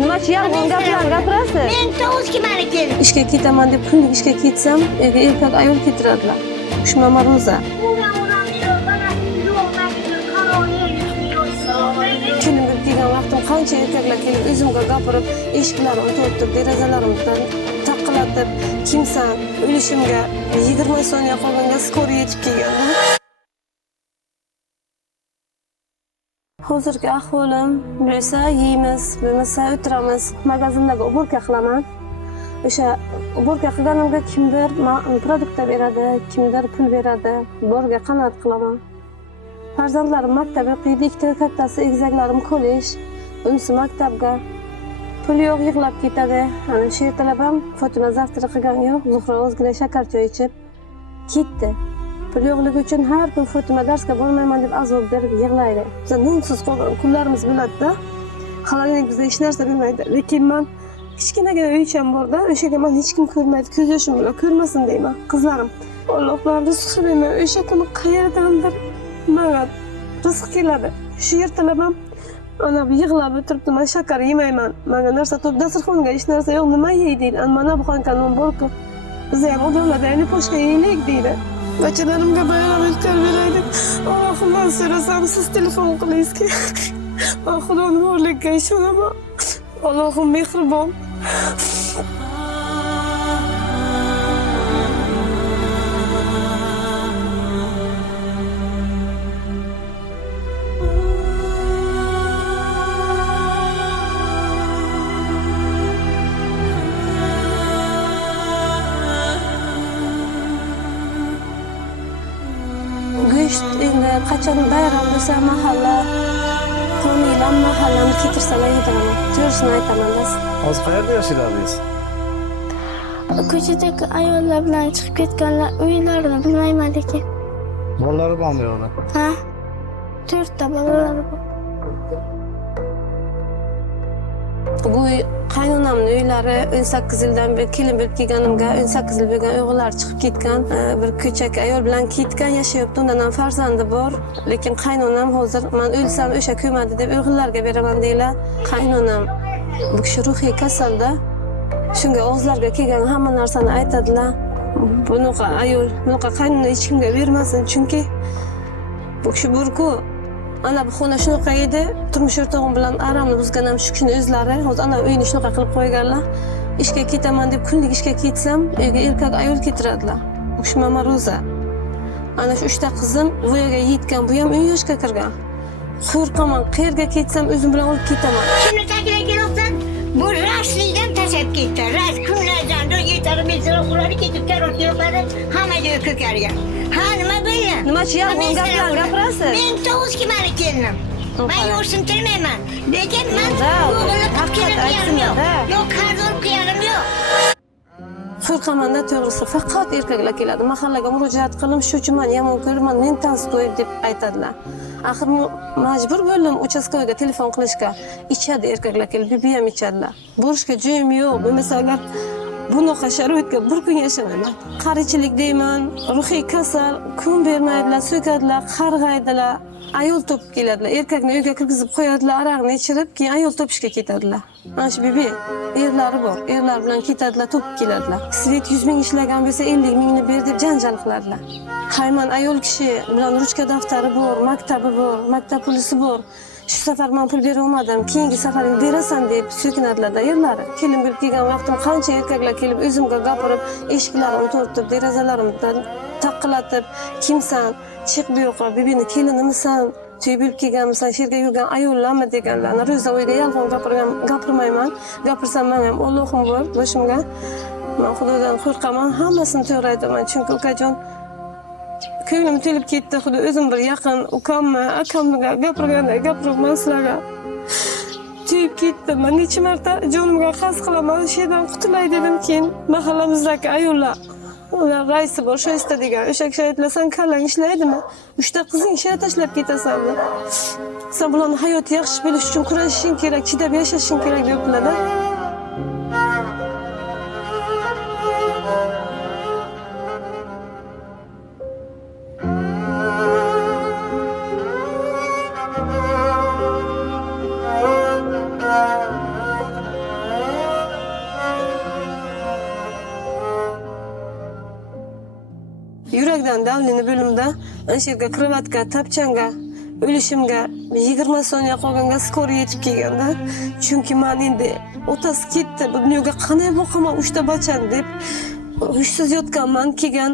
Nimachi yolg'on gaplarni gapirasiz? Men tovus kimani keldim. Ishga ketaman deb kunlik ishga ketsam, erkak ayol ketiradilar. Ushma Ma'ruza. Kelin bo'lib kelgan vaqtim qancha erkaklar kelib o'zimga gapirib, eshiklarimni tortib, derazalarimdan taqqilatib, kimsan, o'lishimga 20 soniya qolganda skoriy yetib kelganda. Hozirgi ahvolim bo'lsa yeymiz, bo'lmasa o'tiramiz, magazinlarga uborka qilaman. O'sha uborka qilganimga kimdir produkt beradi, kimdir pul beradi, borga qanoat qilaman. Farzandlarim maktab o'qiydi, ikkita kattasi egizaklarim kollej, unisi maktabga. Pul yo'q, yig'lab ketadi. Ana shu ertalab ham Fotima zavtira qilgan yo'q, Zuhra o'zgina shakar choy ichib ketdi. Pul yo'qligi uchun har kun Fotima darsga bormayman deb azob berib yig'laydi. Biz nunsiz qolgan kunlarimiz bo'ladi-da. Xaloyiq bizda hech narsa bilmaydi. Lekin men kichkinagina uycham bor-da, o'shaga men hech kim ko'rmaydi, ko'z yoshim bilan ko'rmasin deyman. Qizlarim, Allohdan rizq bermay, o'sha kuni qayerdandir menga rizq keladi. Shu ertalab ham ana yig'lab o'tiribdi, men shakar yemayman. Menga narsa turib dasturxonga hech narsa yo'q, nima yeydi? Mana bu xonkanon bor-ku. Biz ham odamlardan yana poshka yeylik deydi. Bachalarimga bayram o'tkazib beraylik. Allohimdan so'rasam, siz telefon qilingizki. Men Xudoning borligiga ishonaman. Allohim mehribon. Go'sht endi qachon bayram bo'lsa mahalla, homiylar mahallani ketirsalar yediraman. To'g'risini aytaman-da. Hozir qayerda yashaysiz? Ko'chadagi ayollar bilan chiqib ketganlar, uylarini bilmayman lekin. Bolalari bormi yo'qda? Ha? 4 ta bolalari bor. Bu qaynonamning uylari 18 yildan beri kelin bo'lib kelganimga 18 yil bo'lgan o'g'illar chiqib ketgan, bir ko'chak ayol bilan ketgan, yashayapti. Undan ham farzandi bor, lekin qaynonam hozir men o'lsam o'sha ko'madi deb o'g'illarga beraman deylar. Qaynonam bu kishi ruhiy kasalda. Shunga og'izlarga kelgan hamma narsani aytadilar. Bunaqa ayol, bunaqa qaynona hech kimga bermasin, chunki bu kishi burku. Ana bu xona shunaqa edi, turmush o'rtog'im bilan aramni buzgan ham shu kishini o'zlari. Hozir ana uyni shunaqa qilib qo'yganlar. Ishga ketaman deb kunlik ishga ketsam, uyga erkak ayol ketiradilar. Ushma Ma'ruza. Ana shu 3 ta qizim voyaga yetgan, bu ham 10 yoshga kirgan. Qo'rqaman, qayerga ketsam o'zim bilan olib ketaman. Kimni taklif qilyapsan? Bu rasmiydan tashlab ketdi. Ras kunlardan yetarib ularni ketib karot yo'qlari hamma joy ko'kargan. Ha, nima bo'lgan? Nimachi yolg'on gaplarni gapirasiz? Men tovus kimani keldim. Men yo'rsintirmayman. Lekin men o'g'ilni haqiqat aytsinlar-da. Yo'q, qarzdor qiyanim yo'q. Qo'rqamanda to'g'risi faqat erkaklar keladi. Mahallaga murojaat qilib, shu uchun men yomon ko'raman, men tanstoy deb aytadilar. Axir majbur bo'ldim uchastkoyga telefon qilishga. Ichadi erkaklar kelib, bibi ham ichadilar. Borishga joyim yo'q. Bo'lmasa agar bunaqa sharoitga bir kun yashamayman. Qarichilik deyman, ruhiy kasal, kun bermaydilar, so'kadilar, qarg'aydilar. Ayol topib keladilar. Erkakni uyga kirgizib qo'yadilar, araqni ichirib, keyin ayol topishga ketadilar. Mana shu bibi erlari bor. Erlar bilan ketadilar, topib keladilar. Svet 100 ming ishlagan bo'lsa 50 mingni ber deb janjal qiladilar. Hayman ayol kishi bilan ruchka daftari bor, maktabi bor, maktab pulisi bor. Shu safar men pul bera olmadim, keyingi safarga berasan deb so'kinadilar-da erlari. Kelin bo'lib kelgan vaqtim qancha erkaklar kelib o'zimga gapirib, eshiklarimni tortib, derazalarimdan taqqilatib, kimsan, chiq bu yoqqa, bibini kelinimisan, to'y bo'lib kelganmisan, sherga yurgan ayollarmi deganlar. Ro'za o'yga yolg'on gapirmayman. Gapirsam men ham Allohim bor boshimga. Men Xudodan qo'rqaman, hammasini to'g'ri aytaman, chunki ukajon ko'nglim to'lib ketdi. Xudo o'zim bir yaqin ukammi, akamni gapirganda gapiribman sizlarga. To'yib ketdim. Men necha marta jonimga qasd qilaman, shu yerdan qutulay dedim, keyin mahallamizdagi ayollar ular raisi bor, shoista degan. O'sha kishi aytlasan, kallang ishlaydimi? 3 ta qizing ishga tashlab ketasanmi? Sen bularning hayoti yaxshi bo'lish uchun kurashishing kerak, chidab yashashing kerak deyaptilar-da. ishlagan davlini bo'limda o'sha yerga kravatka, tapchanga, o'lishimga 20 soniya qolganga skor yetib kelganda, chunki men endi otasi ketdi, bu dunyoga qanday boqaman 3 ta bachani deb hushsiz yotganman, kelgan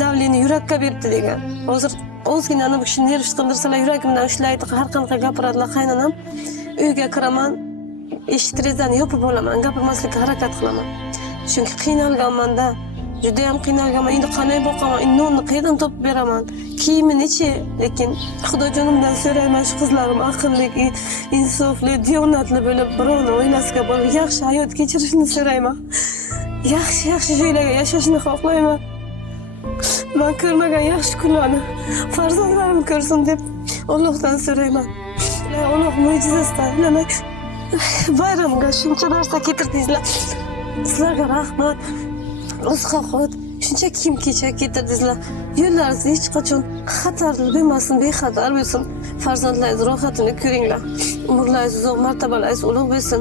davlini yurakka beribdi degan. Hozir ozgina ana bu kishini nerv qildirsalar yuragimdan ushlaydi, har qanaqa gapiradilar qaynonam. Uyga kiraman, eshik derazani yopib olaman, gapirmaslikka harakat qilaman. Chunki qiynalganman-da, juda ham qiynalganman. Endi qanday boqaman, endi nonni qayerdan topib beraman? Kiyimini-chi, lekin Xudojonimdan so'rayman, shu qizlarim aqlli, insofli, diyonatli bo'lib, birovni oilasiga borib yaxshi hayot kechirishini so'rayman. Yaxshi joylarga yashashni xohlayman. Men ko'rmagan yaxshi kunlarni farzandlarim ko'rsin deb Allohdan so'rayman. Alloh mo'jizasidan nima bayramga shuncha narsa keltirdingizlar. Sizlarga rahmat. O'zqoqot shuncha kiyim-kechak keltirdingizlar. Yo'llaringiz hech qachon xatarli bo'lmasin, bexatar bo'lsin. Farzandlaringiz rohatini ko'ringlar. Umrlaringiz uzoq, martabalaringiz ulug' bo'lsin.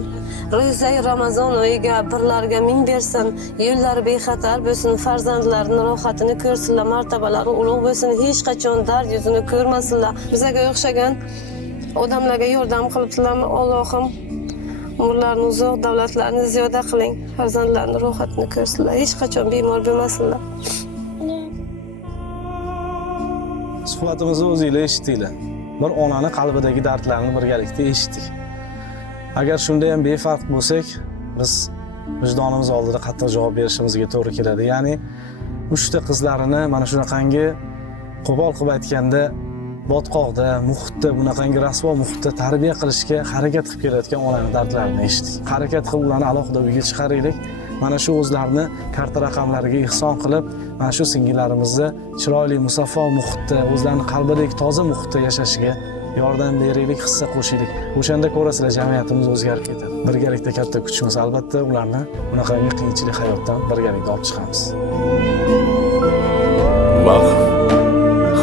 Ro'za Ramazon oyiga birlarga ming bersin. Yo'llari bexatar bo'lsin. Farzandlarining rohatini ko'rsinlar, martabalari ulug' bo'lsin. Hech qachon dard yuzini ko'rmasinlar. Bizga o'xshagan odamlarga yordam qilibsizlarmi? Allohim umrlarini uzoq, davlatlarini ziyoda qiling. Farzandlarning rohatini ko'rsinlar. Hech qachon bemor bo'lmasinlar. Suhbatimizni o'zingizlar eshitdinglar. Bir onani qalbidagi dardlarni birgalikda eshitdik. Agar shunda ham befarq bo'lsak, biz vijdonimiz oldida qattiq javob berishimizga to'g'ri keladi. Ya'ni 3 ta qizlarini mana shunaqangi qo'pol qilib aytganda botqoqda, muhitda, bunaqangi rasvo muhitda tarbiya qilishga harakat qilib kelayotgan onaning dardlarini eshitdik. Harakat qilib ularni alohida uyga chiqaraylik. Mana shu o'zlarini karta raqamlariga ihson qilib, mana shu singillarimizni chiroyli, musaffo muhitda, o'zlarini qalbidagi toza muhitda yashashiga yordam beraylik, hissa qo'shaylik. O'shanda ko'rasizlar, jamiyatimiz o'zgarib ketadi. Birgalikda katta kuchimiz, albatta ularni bunaqangi qiyinchilik hayotdan birgalikda olib chiqamiz. Vaqf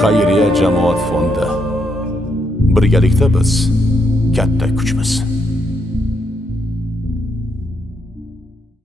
xayriya jamoat fondi. Birgalikda biz katta kuchmiz.